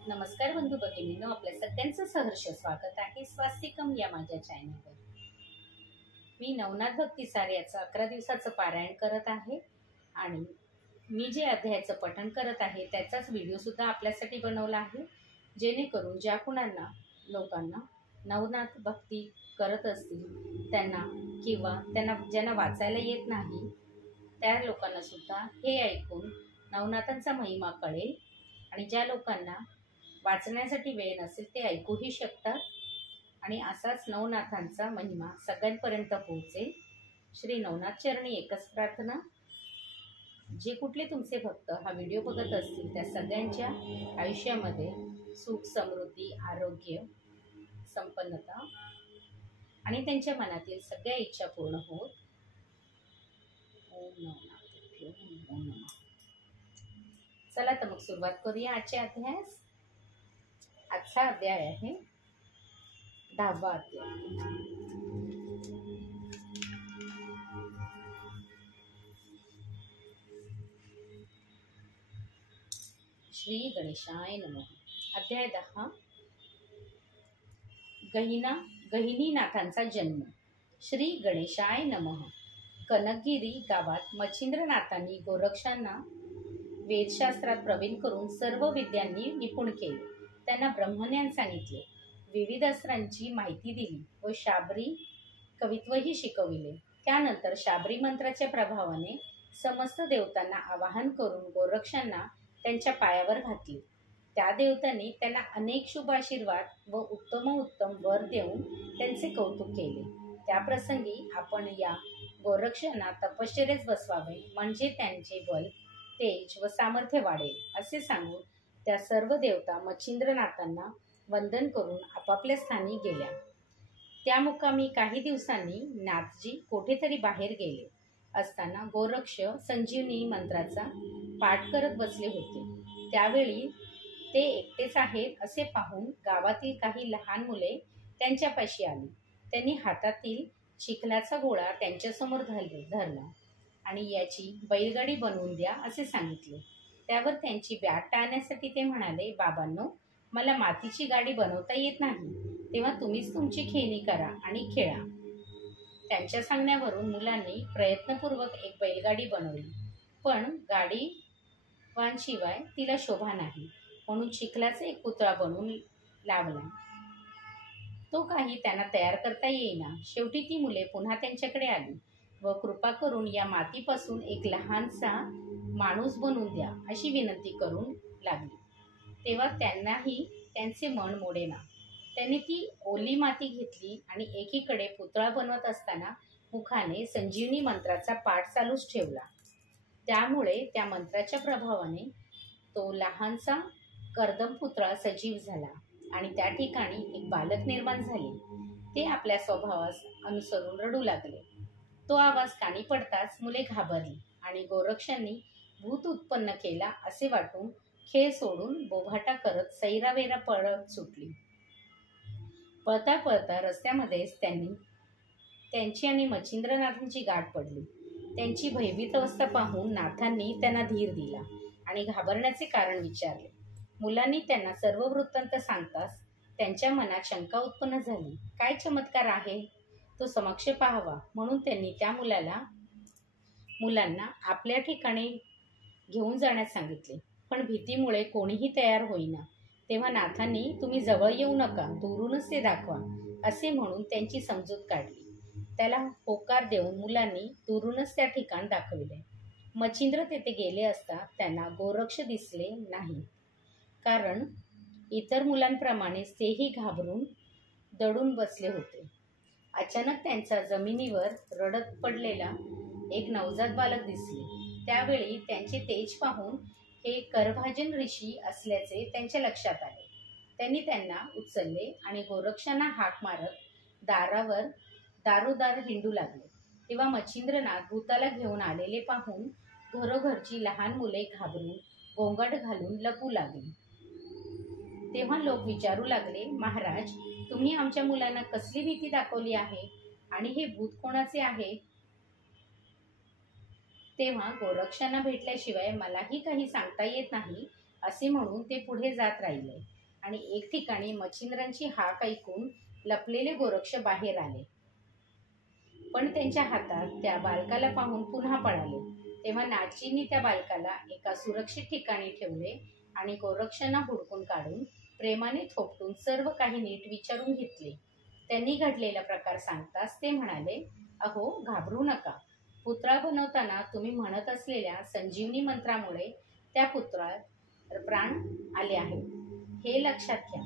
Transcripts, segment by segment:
नमस्कार बंधू भगिनींनो, आपल्या सगळ्यांचं सहर्ष स्वागत आहे स्वास्तिकम या माझ्या चॅनलवर। मी नवनाथ भक्तिसार याचं 11 दिवसाचं पारायण करत आहे आणि मी जे अध्यायाचं पठण करत आहे त्याचाच व्हिडिओ सुद्धा आपल्यासाठी बनवला आहे, जेणेकरून ज्या कुणाला लोकांना नवनाथ भक्ती करत असतील त्यांना किंवा ज्यांना वाचायला येत नाही त्या लोकांना सुद्धा हे ऐकून नवनाथांचा महिमा कळेल आणि ज्या लोकांना वाचण्यासाठी वेळ नसेल ते ऐकूही शकतात आणि असाच नवनाथांचा महिमा सगळ्यांपर्यंत पोहोचेल। श्री नवनाथ चरणी एकच प्रार्थना, जे कुठले तुमचे भक्त हा व्हिडिओ बघत असतील त्या सगळ्यांच्या आयुष्यामध्ये सुख समृद्धी आरोग्य संपन्नता आणि त्यांच्या मनातील सगळ्या इच्छा पूर्ण होत। ओम नमः ओम नमः। चला तर मग सुरुवात करूया आजच्या अध्यायास। आजचा अध्याय आहे 10वा अध्याय। श्री गणेशाय नमः। अध्याय 10 गहिनीनाथांचा जन्म। श्री गणेशाय नमः। कनकगिरी गावात मच्छिंद्रनाथांनी गोरक्षांना वेदशास्त्रात प्रवीण करून सर्व विद्यांनी निपुण केले। त्यांना ब्रह्मज्ञान सांगितले, विविध अस्त्रांची माहिती दिली व शाबरी कवित्वही शिकविले। त्यानंतर शाबरी मंत्राच्या प्रभावाने समस्त देवतांना आवाहन करून गोरक्षांना त्यांच्या पायावर घातले। त्या देवतांनी त्यांना अनेक शुभ आशीर्वाद व उत्तमोत्तम वर देऊन त्यांचे कौतुक केले। त्या प्रसंगी आपण या गोरक्षांना तपश्चर्येस बसवावे, म्हणजे त्यांचे बल तेज व सामर्थ्य वाढेल असे सांगून त्या सर्व देवता मच्छिंद्रनाथांना वंदन करून आपापल्या स्थानी गेल्या। त्या मुक्कामी काही दिवसांनी नाथजी कोठेतरी बाहेर गेले असताना गोरक्ष संजीवनी मंत्राचा पाठ करत बसले होते। त्यावेळी ते एकटेच आहेत असे पाहून गावातील काही लहान मुले त्यांच्यापाशी आली। त्यांनी हातातील चिखलाचा गोळा त्यांच्यासमोर धरला आणि याची बैलगाडी बनवून द्या असे सांगितले। त्यावर त्यांची बॅट टाळण्यासाठी ते म्हणाले, बाबांनो, मला मातीची गाडी बनवता येत नाही, तेव्हा तुम्हीच तुमची खेळणी करा आणि खेळा। त्यांच्या सांगण्यावरून मुलांनी प्रयत्नपूर्वक एक बैलगाडी बनवली, पण गाडीवानशिवाय तिला शोभा नाही, म्हणून चिखलाचा एक पुतळा बनवून लावला। तो काही त्यांना तयार करता येईना। शेवटी ती मुले पुन्हा त्यांच्याकडे आली व कृपा करून या मातीपासून एक लहानसा माणूस बनवून द्या अशी विनंती करून लागली। तेव्हा त्यांनाही त्यांचे मन मोडेना। त्यांनी ती ओली माती घेतली आणि एकीकडे पुतळा बनवत असताना मुखाने संजीवनी मंत्राचा पाठ चालूच ठेवला। त्यामुळे त्या मंत्राच्या प्रभावाने तो लहानसा कर्दम पुतळा सजीव झाला आणि त्या ठिकाणी एक बालक निर्माण झाले। ते आपल्या स्वभावास अनुसरून रडू लागले। तो आवाज कानी पडताच मुले घाबरली आणि गोरक्षांनी भूत उत्पन्न केला असे वाटून खेळ सोडून बोभाटा करत सैरावेरा पळत सुटली। पळता पळता रस्त्यामध्येच त्यांची आणि मच्छिंद्रनाथांची गाठ पडली। त्यांची भयभीत अवस्था पाहून नाथांनी त्यांना धीर दिला आणि घाबरण्याचे कारण विचारले। मुलांनी त्यांना सर्व वृत्तांत सांगताच त्यांच्या मनात शंका उत्पन्न झाली। काय चमत्कार आहे तो समक्ष पाहावा, म्हणून त्यांनी त्या मुलांना आपल्या ठिकाणी घेऊन जाण्यास सांगितले, पण भीतीमुळे कोणीही तयार होईना। तेव्हा नाथांनी, तुम्ही जवळ येऊ नका, दुरूनच ते दाखवा असे म्हणून त्यांची समजूत काढली। त्याला होकार देऊन मुलांनी दुरूनच त्या ठिकाण दाखविले। मच्छिंद्र तेथे गेले असता त्यांना गोरक्ष दिसले नाही, कारण इतर मुलांप्रमाणेच तेही घाबरून दडून बसले होते। अचानक त्यांचा जमिनीवर रडत पडलेला एक नवजात बालक दिसले। त्यावेळी त्यांचे तेज पाहून हे करभाजन ऋषी असल्याचे त्यांच्या लक्षात आले। त्यांनी त्यांना उचलले आणि गोरक्षांना हाक मारत दारोदार हिंडू लागले। तेव्हा मच्छिंद्रनाथ भूताला घेऊन आलेले पाहून घरोघरची लहान मुले घाबरून गोंगाट घालून लपू लागली। तेव्हा लोक विचारू लागले, महाराज, तुम्ही आमच्या मुलांना कसली भीती दाखवली आहे आणि हे भूत कोणाचे आहे? तेव्हा गोरक्षांना भेटल्याशिवाय मलाही काही सांगता येत नाही, असे म्हणून ते पुढे जात राहिले आणि एक ठिकाणी मच्छिंद्रांची हाक ऐकून लपलेले गोरक्ष बाहेर आले, पण त्यांच्या हातात त्या बालकाला पाहून पुन्हा पळाले. तेव्हा नाथजींनी त्या बालकाला एका सुरक्षित ठिकाणी ठेवले आणि गोरक्षांना हुडकून काढून प्रेमाने थोपटून सर्व काही नीट विचारून घेतले. त्यांनी घडलेला प्रकार सांगताच ते म्हणाले, अहो, घाबरू नका. पुतळा बनवताना तुम्ही म्हणत असलेल्या संजीवनी मंत्रामुळे त्या पुतळ्यात प्राण आले आहेत, हे लक्षात घ्या.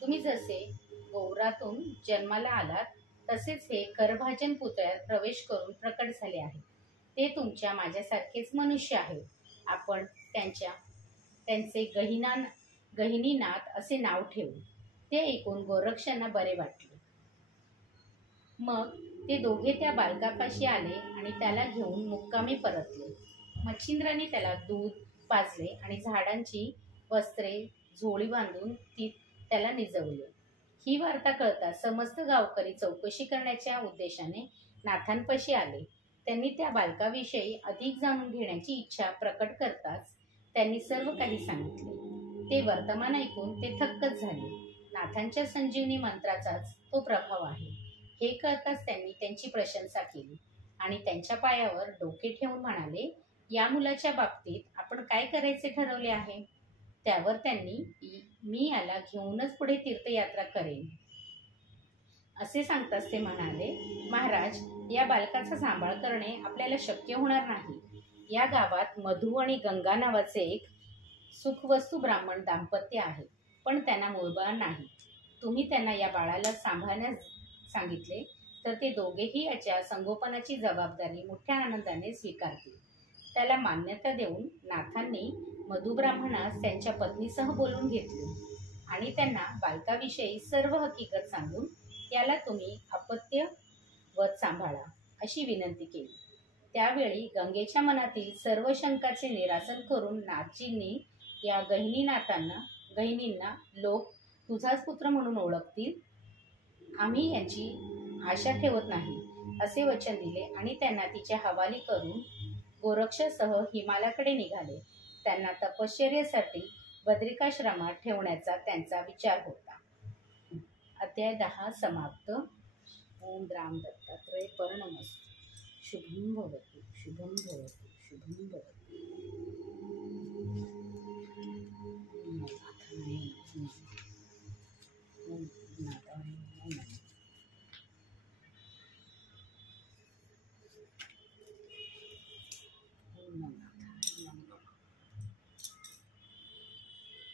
तुम्ही जसे गौरातून जन्माला आलात तसेच हे करभाजन पुतळ्यात प्रवेश करून प्रकट झाले आहे. ते तुमच्या माझ्यासारखेच मनुष्य आहेत. आपण त्यांचे गहिनीनाथ असे नाव ठेवू. ते ऐकून गोरक्षांना बरे वाटले. मग ते दोघे त्या बालकापाशी आले आणि त्याला घेऊन मुक्कामी परतले. मच्छिंद्रांनी त्याला दूध पाजले आणि झाडांची वस्त्रे झोळी बांधून त्याला निजवले. ही वार्ता कळताच समस्त गावकरी चौकशी करण्याच्या उद्देशाने नाथांपाशी आले. त्यांनी त्या बालकाविषयी अधिक जाणून घेण्याची इच्छा प्रकट करताच त्यांनी सर्व काही सांगितले. ते वर्तमान ऐकून ते थक्कच झाले. नाथांच्या संजीवनी मंत्राचाच तो प्रभाव आहे हे कळताच त्यांनी त्यांची प्रशंसा केली आणि त्यांच्या पायावर डोके ठेवून म्हणाले, या मुलाच्या बाबतीत आपण काय करायचे ठरवले आहे? त्यावर त्यांनी, मी याला घेऊनच पुढे तीर्थयात्रा करेन असे सांगताच ते म्हणाले, महाराज, या बालकाचा सांभाळ करणे आपल्याला शक्य होणार नाही. या गावात मधू आणि गंगा नावाचे एक सुखवस्तू ब्राह्मण दाम्पत्य आहे, पण त्यांना मूलबाळ नाही. तुम्ही त्यांना या बाळाला सांभाळण्यास सांगितले तर ते दोघेही याच्या संगोपनाची जबाबदारी मोठ्या आनंदाने स्वीकारतील. त्याला मान्यता देऊन नाथांनी मधु ब्राह्मणास त्यांच्या पत्नीसह बोलून घेतले आणि त्यांना बालकाविषयी सर्व हकीकत सांगून याला तुम्ही अपत्यवत सांभाळा अशी विनंती केली. त्यावेळी गंगेच्या मनातील सर्व शंकाचे निरासन करून नाथजींनी या गहिनींना लोक तुझाच पुत्र म्हणून ओळखतील, आम्ही यांची आशा ठेवत नाही असे वचन दिले आणि त्यांना तिचे हवाली करून गोरक्षासह हिमालयाकडे निघाले. त्यांना तपश्चर्येसाठी बद्रिकाश्रमात ठेवण्याचा त्यांचा विचार होता. अध्याय 10 समाप्त. ओम राम दत्तात्रय पर्णमस्तु. शुभं भवतु, शुभं भवतु, शुभं भवतु.